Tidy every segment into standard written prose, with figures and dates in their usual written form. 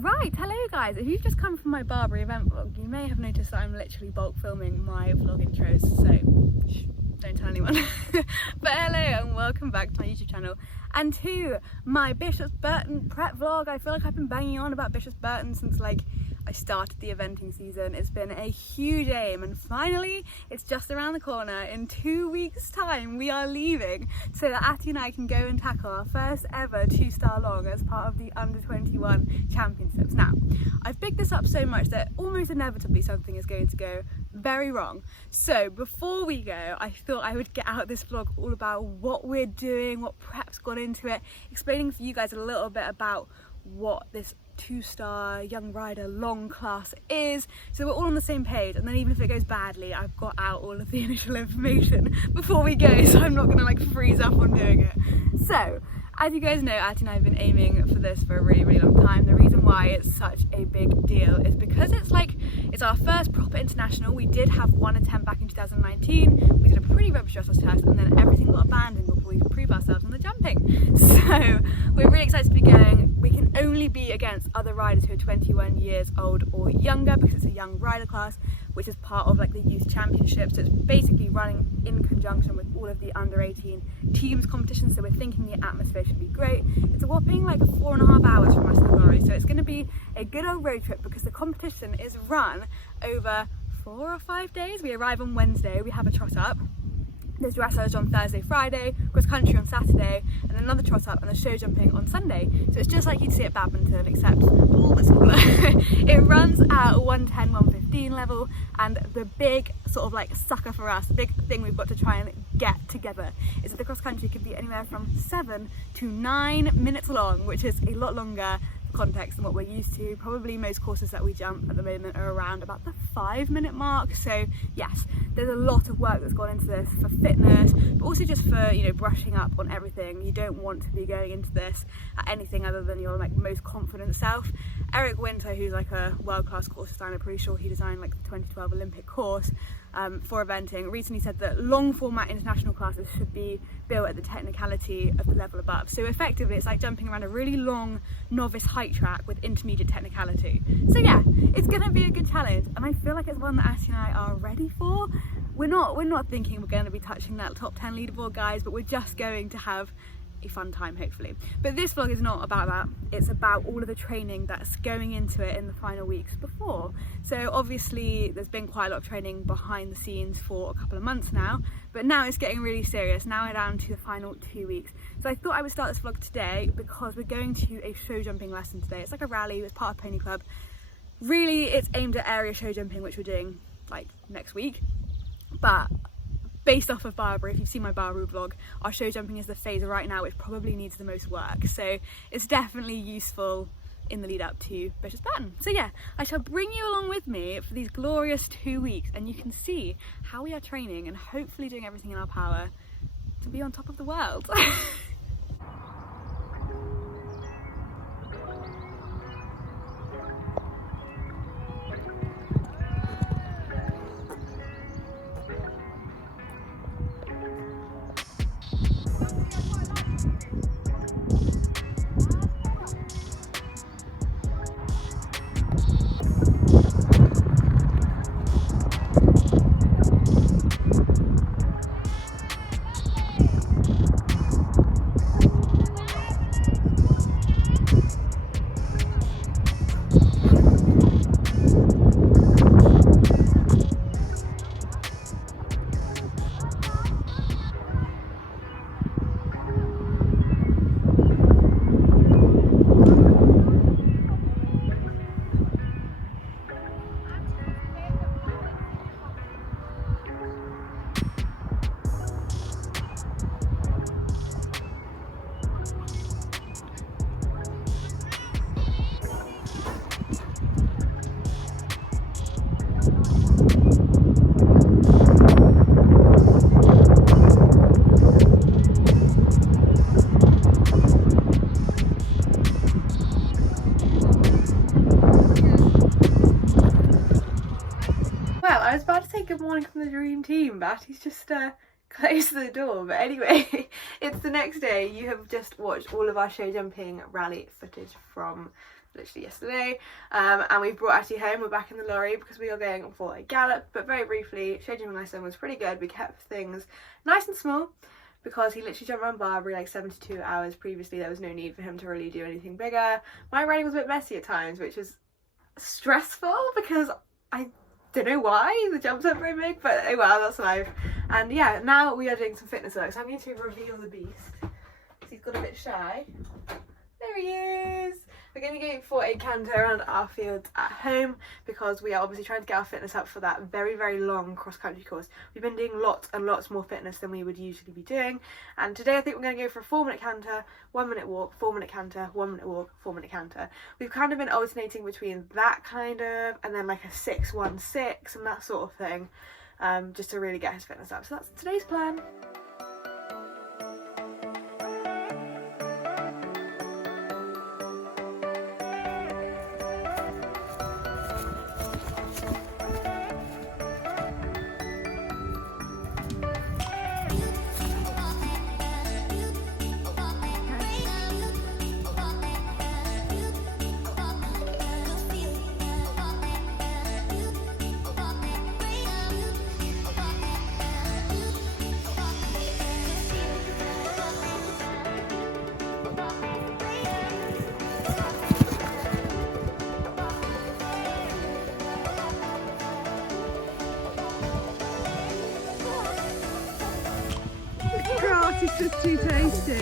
Right, hello guys. If you've just come from my Barbary event vlog, you may have noticed that I'm literally bulk filming my vlog intros, so shh, don't tell anyone. But hello and welcome back to my YouTube channel and to my Bishop Burton prep vlog. I feel like I've been banging on about Bishop Burton since I started the eventing season. It's been a huge aim and finally it's just around the corner. In 2 weeks time we are leaving so that Atty and I can go and tackle our first ever 2-star long as part of the under 21 championships. Now I've picked this up so much that almost inevitably something is going to go very wrong. So before we go, I thought I would get out this vlog all about what we're doing, what prep's gone into it, explaining for you guys a little bit about what this 2-star young rider long class is, so we're all on the same page. And then even if it goes badly, I've got out all of the initial information before we go, so I'm not gonna freeze up on doing it. So as you guys know, Atty and I have been aiming for this for a really long time. The reason why it's such a big deal is because it's our first proper international. We did have one attempt back in 2019. We did a pretty rubbish test and then everything got abandoned before we could prove ourselves on the jumping. So we're really excited to be going. We can only be against other riders who are 21 years old or younger because it's a young rider class, which is part of the youth championship. So it's basically running in conjunction with all of the under 18 teams competitions. So we're thinking the atmosphere should be great. It's a whopping 4.5 hours from us to Lorry, so it's going to be a good old road trip because the competition is run over 4 or 5 days. We arrive on Wednesday, we have a trot up. There's dressage on Thursday, Friday, cross country on Saturday, and another trot up and a show jumping on Sunday. So it's just like you'd see at badminton, except a little bit smaller. It runs at 110, 115 level, and the big sucker for us, the big thing we've got to try and get together is that the cross country could be anywhere from 7 to 9 minutes long, which is a lot longer context than what we're used to. Probably most courses that we jump at the moment are around about the 5-minute mark. So yes, there's a lot of work that's gone into this for fitness, but also just for brushing up on everything. You don't want to be going into this at anything other than your most confident self. Eric Winter, who's a world-class course designer, I'm pretty sure he designed the 2012 Olympic course for eventing, recently said that long format international classes should be built at the technicality of the level above. So effectively it's like jumping around a really long novice height track with intermediate technicality. So yeah, it's gonna be a good challenge and I feel like it's one that Atty and I are ready for. We're not thinking we're going to be touching that top 10 leaderboard, guys, but we're just going to have a fun time, hopefully. But this vlog is not about that. It's about all of the training that's going into it in the final weeks before. So obviously there's been quite a lot of training behind the scenes for a couple of months now, but now it's getting really serious. Now we're down to the final 2 weeks. So I thought I would start this vlog today because we're going to a show jumping lesson today. It's like a rally, it's part of Pony Club. Really, it's aimed at area show jumping, which we're doing next week. But based off of Barbary, if you've seen my Barbary vlog, our show jumping is the phase right now which probably needs the most work. So it's definitely useful in the lead up to Bishop Burton. So yeah, I shall bring you along with me for these glorious 2 weeks and you can see how we are training and hopefully doing everything in our power to be on top of the world. Well, I was about to say good morning from the dream team, but he's just close the door. But anyway, it's the next day. You have just watched all of our show jumping rally footage from literally yesterday, and we've brought Atty home. We're back in the lorry because we are going for a gallop. But very briefly, show jumping lesson was pretty good. We kept things nice and small because he literally jumped around Barbary like 72 hours previously. There was no need for him to really do anything bigger. My riding was a bit messy at times, which was stressful because I don't know why the jumps aren't very big, but oh well, that's life. And yeah, now we are doing some fitness work, so I'm going to reveal the beast because he's got a bit shy. There he is. We're going to go for a canter around our fields at home because we are obviously trying to get our fitness up for that very, very long cross-country course. We've been doing lots and lots more fitness than we would usually be doing, and today I think we're going to go for a 4-minute canter, 1-minute walk, 4-minute canter, 1-minute walk, 4-minute canter. We've kind of been alternating between that kind of and then like a 6-1-6 and that sort of thing, just to really get his fitness up. So that's today's plan. It's just too tasty.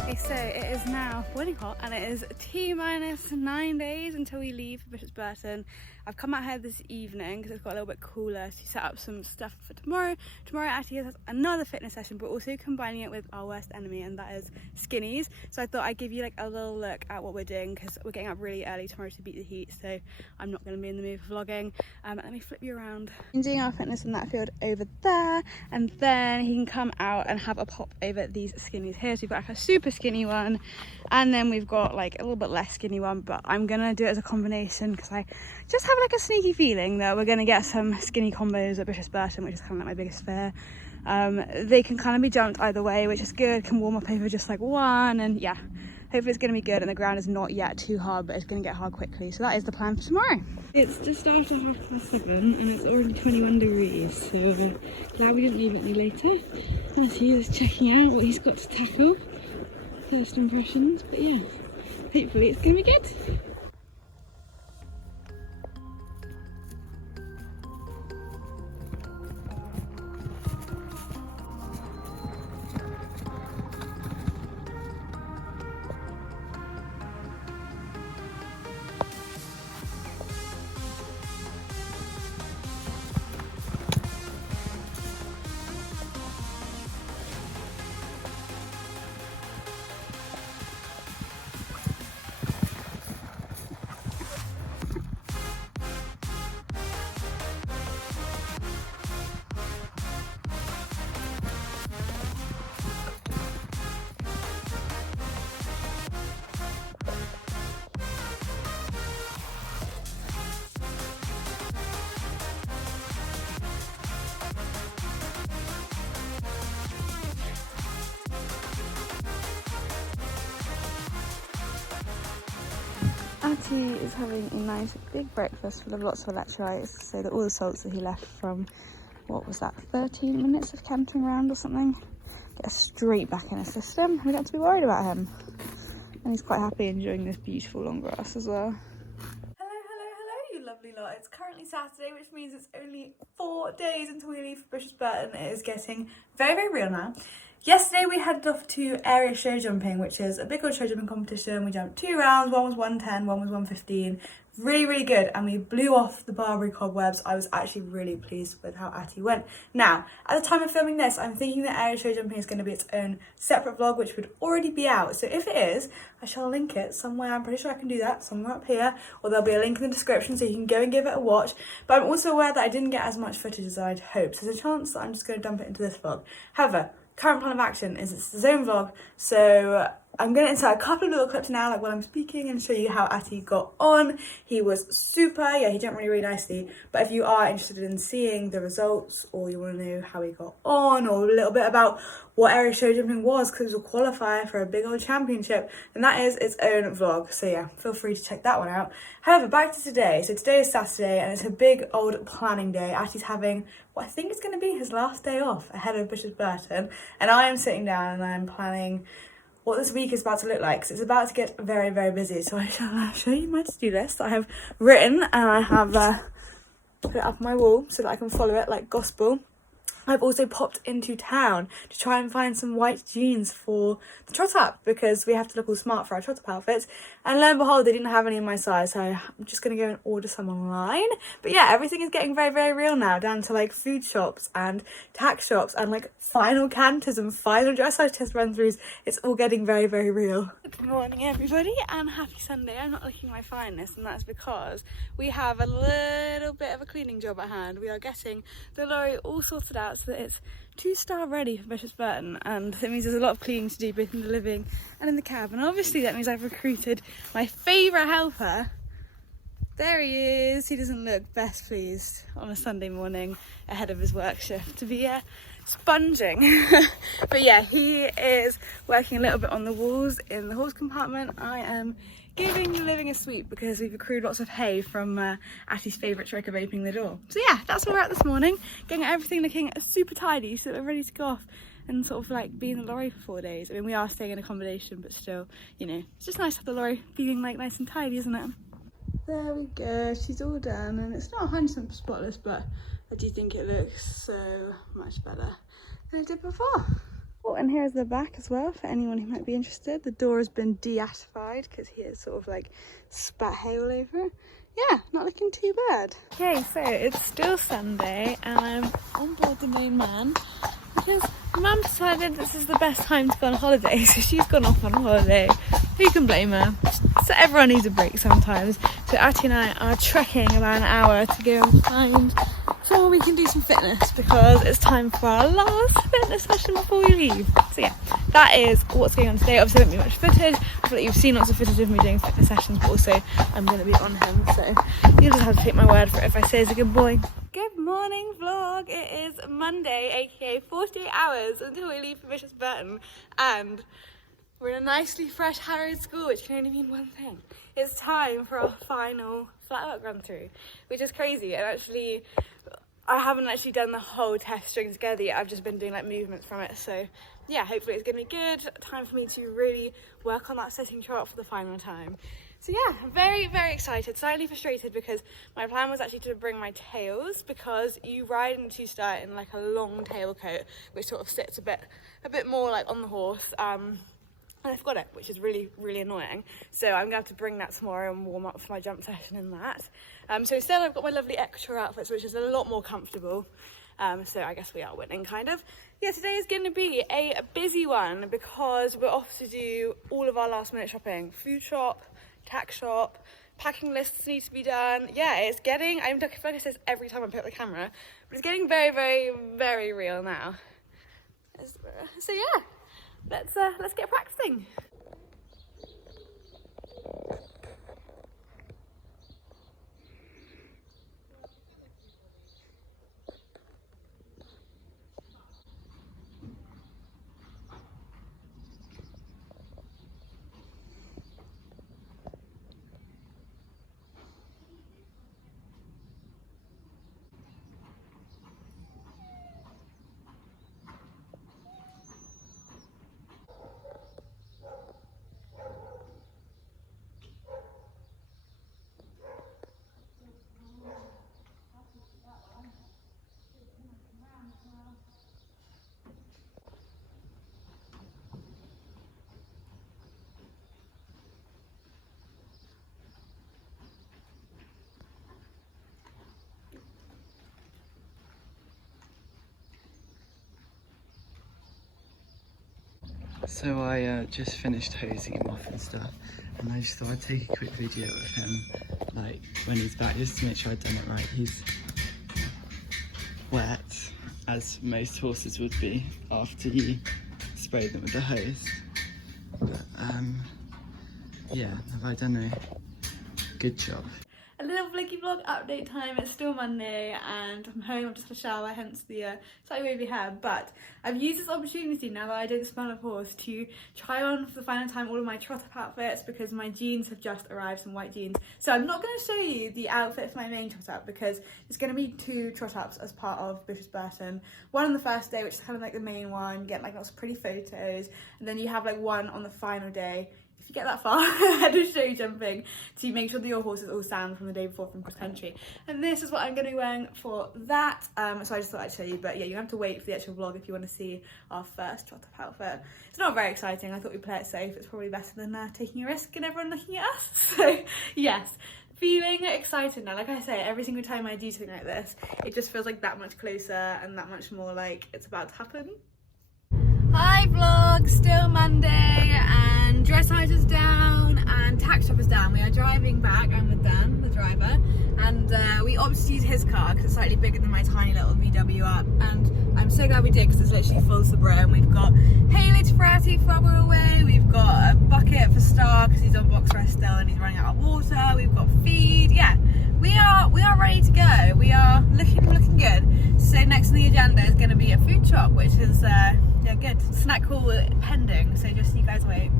Okay, so it is now boiling hot and it is T-minus 9 days until we leave for Bishop Burton. I've come out here this evening because it's got a little bit cooler to set up some stuff for tomorrow. Tomorrow actually has another fitness session, but also combining it with our worst enemy, and that is skinnies. So I thought I'd give you like a little look at what we're doing because we're getting up really early tomorrow to beat the heat, so I'm not going to be in the mood for vlogging. Let me flip you around. I'm doing our fitness in that field over there, and then he can come out and have a pop over these skinnies here. So we've got like a super skinny one, and then we've got like a little bit less skinny one, but I'm gonna do it as a combination because I just have like a sneaky feeling that we're gonna get some skinny combos at Bishop Burton, which is kind of like my biggest fear. They can kind of be jumped either way, which is good. Can warm up over just like one, and yeah, hopefully it's going to be good. And the ground is not yet too hard, but it's going to get hard quickly. So that is the plan for tomorrow. It's just after 7:30 and it's already 21 degrees, so glad we didn't leave it any later. Matthew is checking out what he's got to tackle. First impressions, but yeah, hopefully it's going to be good. Atty is having a nice big breakfast full of lots of electrolytes, so that all the salts that he left from, what was that, 13 minutes of cantering around or something, get straight back in his system. We don't have to be worried about him. And he's quite happy enjoying this beautiful long grass as well. Hello, you lovely lot. It's currently Saturday, which means it's only 4 days until we leave for Bishop Burton. It is getting very, very real now. Yesterday we headed off to area show jumping, which is a big old show jumping competition. We jumped 2 rounds, one was 110, one was 115. Really, really good, and we blew off the Barbary cobwebs. I was actually really pleased with how Atty went. Now, at the time of filming this, I'm thinking that area show jumping is going to be its own separate vlog, which would already be out. So if it is, I shall link it somewhere. I'm pretty sure I can do that, somewhere up here, or there'll be a link in the description so you can go and give it a watch. But I'm also aware that I didn't get as much footage as I'd hoped. So there's a chance that I'm just going to dump it into this vlog. However, current plan of action is it's its own vlog, so I'm going to insert a couple of little clips now, like while I'm speaking, and show you how Atty got on. He was super, yeah, he jumped really nicely. But if you are interested in seeing the results, or you want to know how he got on, or a little bit about what aerial show jumping was, because it was a qualifier for a big old championship, then that is its own vlog. So yeah, feel free to check that one out. However, back to today. So today is Saturday, and it's a big old planning day. Atty's having what I think is going to be his last day off ahead of Bishop Burton, and I am sitting down and I'm planning what this week is about to look like, because it's about to get very, very busy. So I shall show you my to-do list that I have written, and I have put it up on my wall so that I can follow it like gospel. I've also popped into town to try and find some white jeans for the trot up, because we have to look all smart for our trot up outfits, and lo and behold they didn't have any in my size, so I'm just going to go and order some online. But yeah, everything is getting very, very real now, down to like food shops and tax shops and like final canters and final dress size test run throughs. It's all getting very, very real. Good morning everybody, and happy Sunday. I'm not looking my finest, and that's because we have a little bit of a cleaning job at hand. We are getting the lorry all sorted out so that it's 2-star ready for Bishop Burton, and it means there's a lot of cleaning to do both in the living and in the cab. And obviously that means I've recruited my favourite helper. There he is. He doesn't look best pleased on a Sunday morning ahead of his work shift to be sponging. But yeah, he is working a little bit on the walls in the horse compartment. I am giving the living a sweep because we've accrued lots of hay from Atty's favourite trick of opening the door. So yeah, that's where we're at this morning, getting everything looking super tidy so that we're ready to go off and sort of like be in the lorry for 4 days. I mean, we are staying in accommodation, but still, you know, it's just nice to have the lorry feeling like nice and tidy, isn't it? There we go, she's all done, and it's not 100% spotless, but I do think it looks so much better than it did before. Oh, and here's the back as well for anyone who might be interested. The door has been deatified because he has sort of like spat hay all over it. Yeah, not looking too bad. Okay, so it's still Sunday and I'm on board the main man because Mum decided this is the best time to go on holiday, so she's gone off on holiday. Who can blame her? So everyone needs a break sometimes. So Atty and I are trekking about an hour to go and find somewhere we can do some fitness, because it's time for our last fitness session before we leave. So yeah, that is what's going on today. Obviously there won't be much footage. I feel like you've seen lots of footage of me doing fitness sessions, but also I'm going to be on him, so you'll just have to take my word for it if I say he's a good boy. Good morning vlog. It is Monday, aka 48 hours until we leave for Bishop Burton, and we're in a nicely fresh Harrowed school, which can only mean one thing. It's time for our final flat work run through, which is crazy. And actually, I haven't actually done the whole test string together yet. I've just been doing like movements from it. So yeah, hopefully it's gonna be good. Time for me to really work on that sitting trot for the final time. So yeah, I'm very, very excited, slightly frustrated because my plan was actually to bring my tails, because you ride in 2-star in like a long tail coat, which sort of sits a bit more like on the horse. And I forgot it, which is really, really annoying. So I'm gonna have to bring that tomorrow and warm up for my jump session in that. So instead I've got my lovely extra outfits, which is a lot more comfortable. So I guess we are winning, kind of. Yeah, today is gonna be a busy one because we're off to do all of our last minute shopping. Food shop, tax shop, packing lists need to be done. Yeah, it's getting, I feel like I say this every time I pick up the camera, but it's getting very, very, very real now. So yeah. Let's get practicing. So I just finished hosing him off and stuff, and I just thought I'd take a quick video of him, like when he's back, just to make sure I'd done it right. He's wet, as most horses would be after you spray them with the hose. But yeah, have I done a good job? A little vloggy vlog update time. It's still Monday and I'm home. I've just had a shower, hence the slightly wavy hair. But I've used this opportunity now that I don't smell of horse to try on for the final time all of my trot up outfits, because my jeans have just arrived, some white jeans. So I'm not going to show you the outfit for my main trot up because it's going to be 2 trot ups as part of Bishop Burton. One on the first day, which is kind of like the main one, get like lots of pretty photos, and then you have like one on the final day. If you get that far ahead of show jumping, to make sure that your horse is all sound from the day before from cross country. And this is what I'm going to be wearing for that. So I just thought I'd show you. But yeah, you have to wait for the actual vlog if you want to see our first trot up outfit. It's not very exciting. I thought we'd play it safe. It's probably better than taking a risk and everyone looking at us. So yes, feeling excited now. Like I say, every single time I do something like this, it just feels like that much closer and that much more like it's about to happen. Hi vlog, still Monday and dressage is down and tax shop is down. We are driving back. I'm with Dan, the driver, and we opted to use his car because it's slightly bigger than my tiny little VW up, and I'm so glad we did because it's literally full to the brim. We've got Haley to Ferrati while we're away, we've got a bucket for Star because he's on box rest still and he's running out of water, we've got feed. Yeah, we are ready to go. We are looking good. So next on the agenda is going to be a food shop, which is yeah, good. Snack haul pending, so just you guys wait.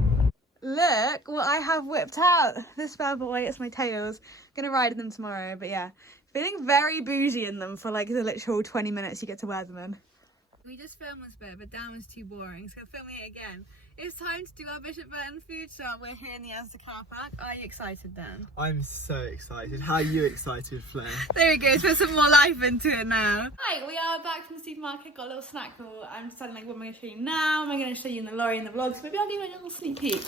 Look what I have whipped out. This bad boy, it's my tails. Gonna ride in them tomorrow, but yeah. Feeling very bougie in them for like the literal 20 minutes you get to wear them in. We just filmed this bit, but Dan was too boring, so filming it again. It's time to do our Bishop Burton food shop. We're here in the Asda car park. Are you excited, Dan? I'm so excited. How are you excited, Flair? There we go, let's put some more life into it now. Hi, we are back from the supermarket, got a little snack haul. I'm deciding like what am I going to show you now, am I going to show you in the lorry in the vlog, so maybe I'll give you a little sneak peek.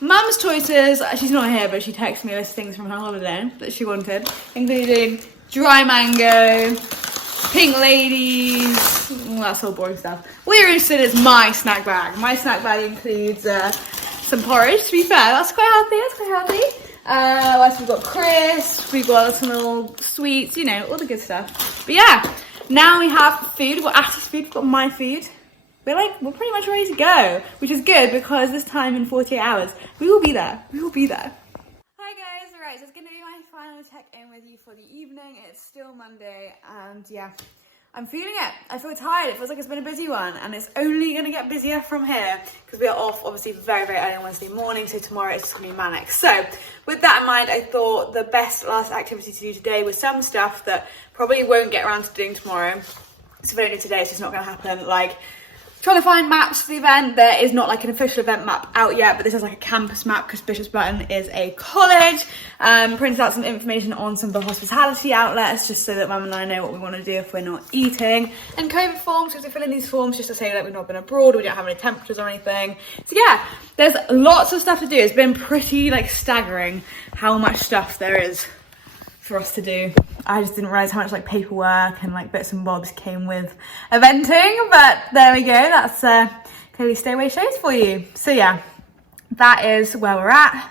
Mum's choices, she's not here but she texted me a list of things from her holiday that she wanted, including dry mango, pink ladies, all that sort of boring stuff. What you're interested in is my snack bag. My snack bag includes some porridge, to be fair, that's quite healthy, what else we've got? Crisps, we've got some little sweets, you know, all the good stuff. But yeah, now we have food, we've got Attie's food, we've got my food. We're pretty much ready to go, which is good because this time in 48 hours, we will be there. Hi guys, right, so it's going to be my final check-in with you for the evening. It's still Monday and yeah, I'm feeling it. I feel tired. It feels like it's been a busy one and it's only going to get busier from here because we are off obviously very, very early on Wednesday morning, so tomorrow it's just going to be manic. So with that in mind, I thought the best last activity to do today was some stuff that probably won't get around to doing tomorrow. So if I don't do today, it's just not going to happen. Like trying to find maps for the event. There is not like an official event map out yet, but this is like a campus map because Bishop Burton is a college. Printed out some information on some of the hospitality outlets just so that Mum and I know what we want to do if we're not eating. And COVID forms, because we fill in these forms just to say that we've not been abroad, we don't have any temperatures or anything. So yeah, there's lots of stuff to do. It's been pretty like staggering how much stuff there is for us to do. I just didn't realise how much like paperwork and like bits and bobs came with eventing, but there we go, that's clearly stay away shows for you. So yeah, that is where we're at.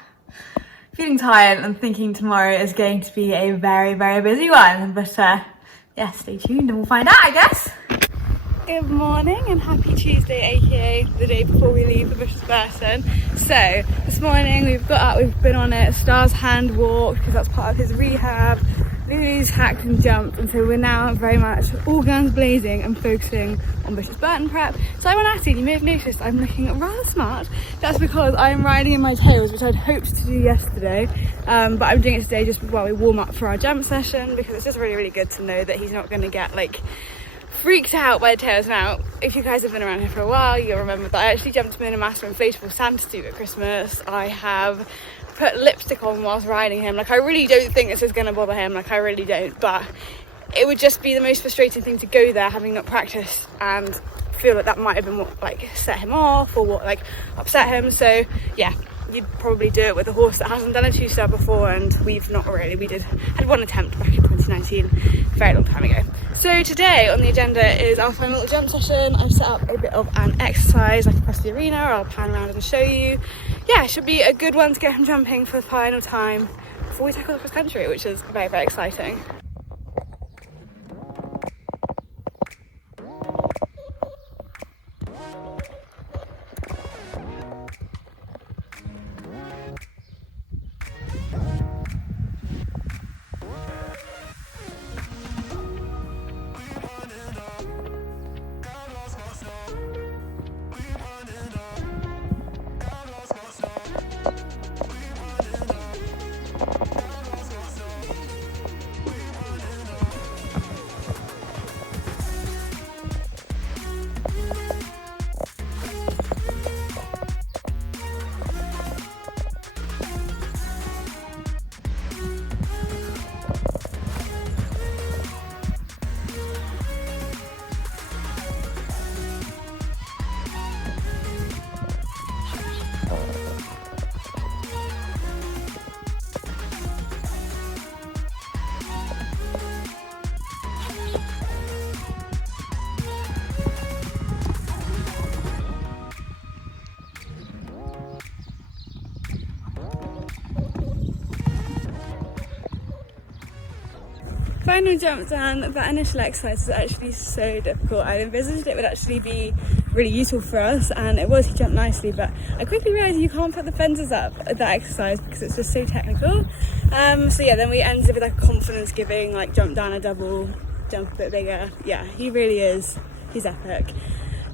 Feeling tired and thinking tomorrow is going to be a very, very busy one, but yeah, stay tuned and we'll find out, I guess. Good morning and happy Tuesday, aka the day before we leave for Bishop Burton. So this morning we've got up, we've been on it, Star's hand walk because that's part of his rehab. Lulu's hacked and jumped, and so we're now very much all guns blazing and focusing on Bishop Burton prep. So I'm on Attie, you may have noticed I'm looking rather smart. That's because I'm riding in my tails, which I'd hoped to do yesterday, but I'm doing it today just while we warm up for our jump session because it's just really, really good to know that he's not going to get like freaked out by the tails. Now, if you guys have been around here for a while, you'll remember that I actually jumped him in a massive inflatable Santa suit at Christmas. I have put lipstick on whilst riding him. Like, I really don't think this is going to bother him, like I really don't, but it would just be the most frustrating thing to go there having not practiced and feel that might have been what like set him off or what like upset him. So yeah, you'd probably do it with a horse that hasn't done a two-star before, and we've not really. We had one attempt back in 2019, a very long time ago. So today on the agenda is our final little jump session. I've set up a bit of an exercise like across the arena. I'll pan around and show you. Yeah, it should be a good one to get him jumping for the final time before we tackle the cross country, which is very, very exciting. Final jump down. That initial exercise is actually so difficult. I envisaged it would actually be really useful for us, and it was. He jumped nicely, but I quickly realised you can't put the fences up at that exercise because it's just so technical. So yeah, then we ended with like confidence giving, like jump down a double, jump a bit bigger. Yeah, he really is. He's epic.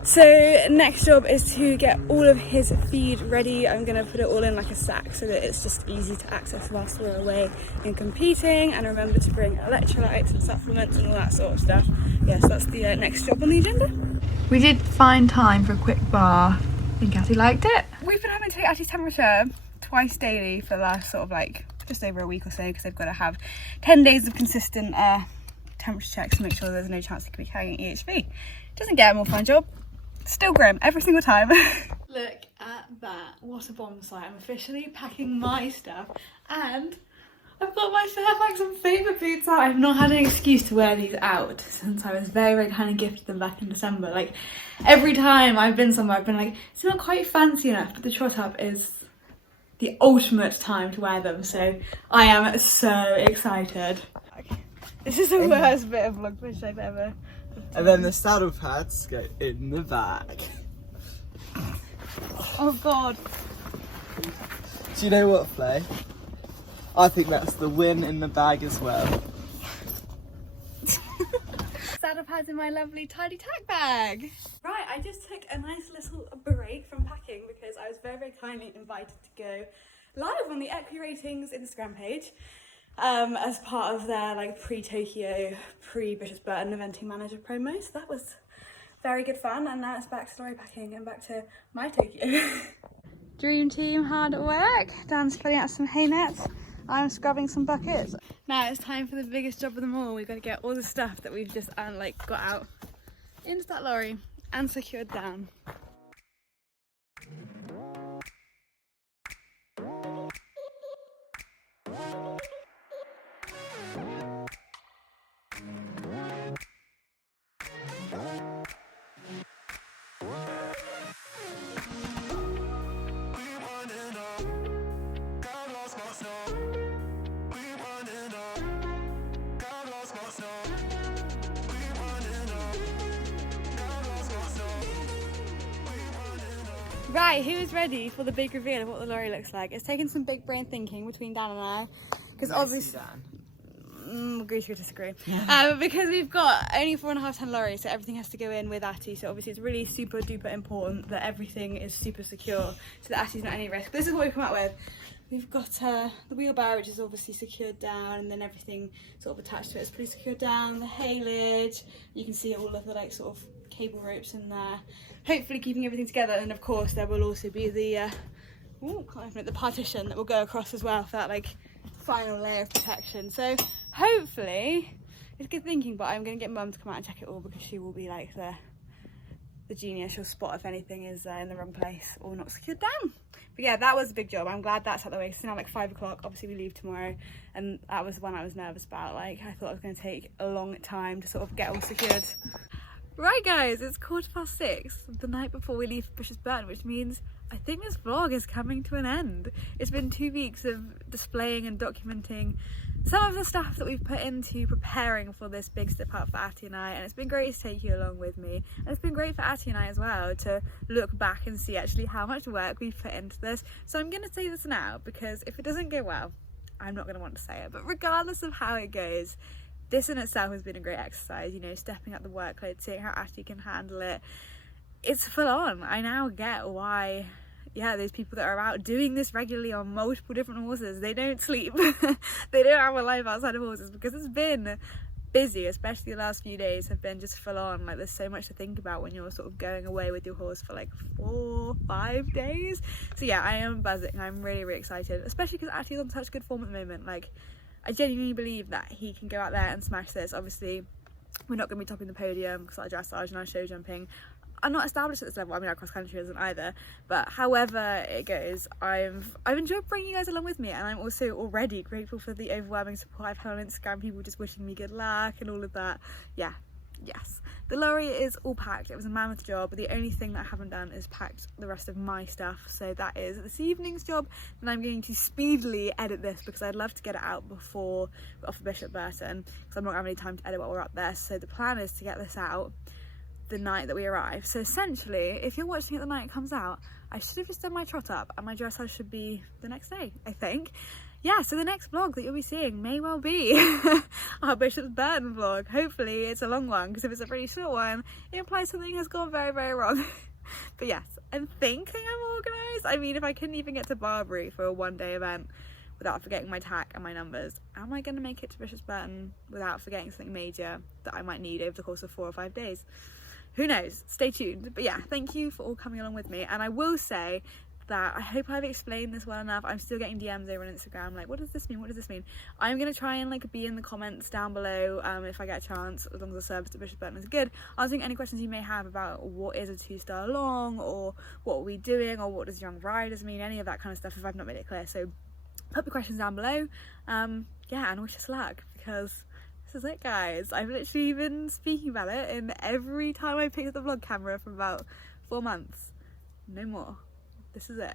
So next job is to get all of his feed ready. I'm going to put it all in like a sack so that it's just easy to access whilst we're away and competing, and remember to bring electrolytes and supplements and all that sort of stuff. Yes, that's the next job on the agenda. We did find time for a quick bath. I think Atty liked it. We've been having to take Atty's temperature twice daily for the last sort of like just over a week or so, because they've got to have 10 days of consistent temperature checks to make sure there's no chance they could be carrying EHV. Doesn't get a more fun job. Still grim every single time. Look at that, what a bomb site. I'm officially packing my stuff, and I've got my Fairfax and favourite boots out. I've not had an excuse to wear these out since I was very kind of gifted them back in December. Like every time I've been somewhere I've been like, it's not quite fancy enough, but the trot up is the ultimate time to wear them, so I am so excited. This is the worst bit of vlog footage I've ever. And then the saddle pads go in the back. Oh god. Do you know what, Flay? I think that's the win in the bag as well. Saddle pads in my lovely tidy tack bag. Right, I just took a nice little break from packing because I was very kindly invited to go live on the Equi Ratings Instagram page. As part of their like pre-Tokyo, pre-Bishop Burton eventing manager promo. So that was very good fun, and now it's back to lorry packing and back to my Tokyo. Dream team hard at work. Dan's filling out some hay nets. I'm scrubbing some buckets. Now it's time for the biggest job of them all. We've got to get all the stuff that we've just got out into that lorry and secured down. Right, who is ready for the big reveal of what the lorry looks like? It's taken some big brain thinking between Dan and I, because obviously agree to disagree. Because we've got only 4.5 ton lorry, so everything has to go in with Atty. So obviously it's really super duper important that everything is super secure, so that Atty's not any risk. This is what we've come up with. We've got the wheelbarrow, which is obviously secured down, and then everything sort of attached to it is pretty secured down. The hay lid, you can see all of the like sort of cable ropes in there, hopefully keeping everything together. And of course there will also be the the partition that will go across as well for that like final layer of protection. So hopefully it's good thinking, but I'm going to get Mum to come out and check it all, because she will be like the genius. She'll spot if anything is in the wrong place or not secured down. But yeah, that was a big job. I'm glad that's out the way. It's now like 5 o'clock. Obviously we leave tomorrow, and that was the one I was nervous about. Like I thought it was going to take a long time to sort of get all secured. Right guys, it's 6:15, the night before we leave for Bishop Burton, which means I think this vlog is coming to an end. It's been 2 weeks of displaying and documenting some of the stuff that we've put into preparing for this big step up for Atty and I, and it's been great to take you along with me, and it's been great for Atty and I as well to look back and see actually how much work we've put into this. So I'm going to say this now, because if it doesn't go well, I'm not going to want to say it, but regardless of how it goes, this in itself has been a great exercise, you know, stepping up the workload, seeing how Atty can handle it. It's full on. I now get why, yeah, those people that are out doing this regularly on multiple different horses, they don't sleep. They don't have a life outside of horses, because it's been busy, especially the last few days have been just full on. Like there's so much to think about when you're sort of going away with your horse for like 4-5 days. So yeah, I am buzzing. I'm really excited, especially because Atty's on such good form at the moment. Like I genuinely believe that he can go out there and smash this. Obviously we're not going to be topping the podium because our dressage and our show jumping are not established at this level. I mean, our cross country isn't either, but however it goes, I've enjoyed bringing you guys along with me, and I'm also already grateful for the overwhelming support I've had on Instagram, people just wishing me good luck and all of that. Yeah, yes, the lorry is all packed. It was a mammoth job. The only thing that I haven't done is packed the rest of my stuff, so that is this evening's job. And I'm going to speedily edit this because I'd love to get it out before we're off of Bishop Burton, because I'm not going to have any time to edit while we're up there. So the plan is to get this out the night that we arrive. So essentially, if you're watching it the night it comes out, I should have just done my trot up and my dressage should be the next day, I think. Yeah, so the next vlog that you'll be seeing may well be our Bishop Burton vlog. Hopefully it's a long one, because if it's a pretty short one, it implies something has gone very, very wrong. But yes, I'm thinking I'm organised. I mean, if I couldn't even get to Barbary for a one-day event without forgetting my tack and my numbers, am I going to make it to Bishop Burton without forgetting something major that I might need over the course of 4 or 5 days? Who knows? Stay tuned. But yeah, thank you for all coming along with me. And I will say that I hope I've explained this well enough. I'm still getting DMs over on Instagram like, what does this mean, what does this mean? I'm gonna try and like be in the comments down below if I get a chance, as long as the service at Bishop Burton is good, answering any questions you may have about what is a 2-star long, or what are we doing, or what does young riders mean, any of that kind of stuff if I've not made it clear. So put the questions down below. Yeah, and wish us luck, because this is it, guys. I've literally been speaking about it in every time I picked up the vlog camera for about 4 months. No more. This is it.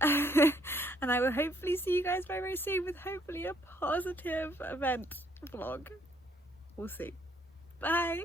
And I will hopefully see you guys very, very soon with hopefully a positive event vlog. We'll see. Bye.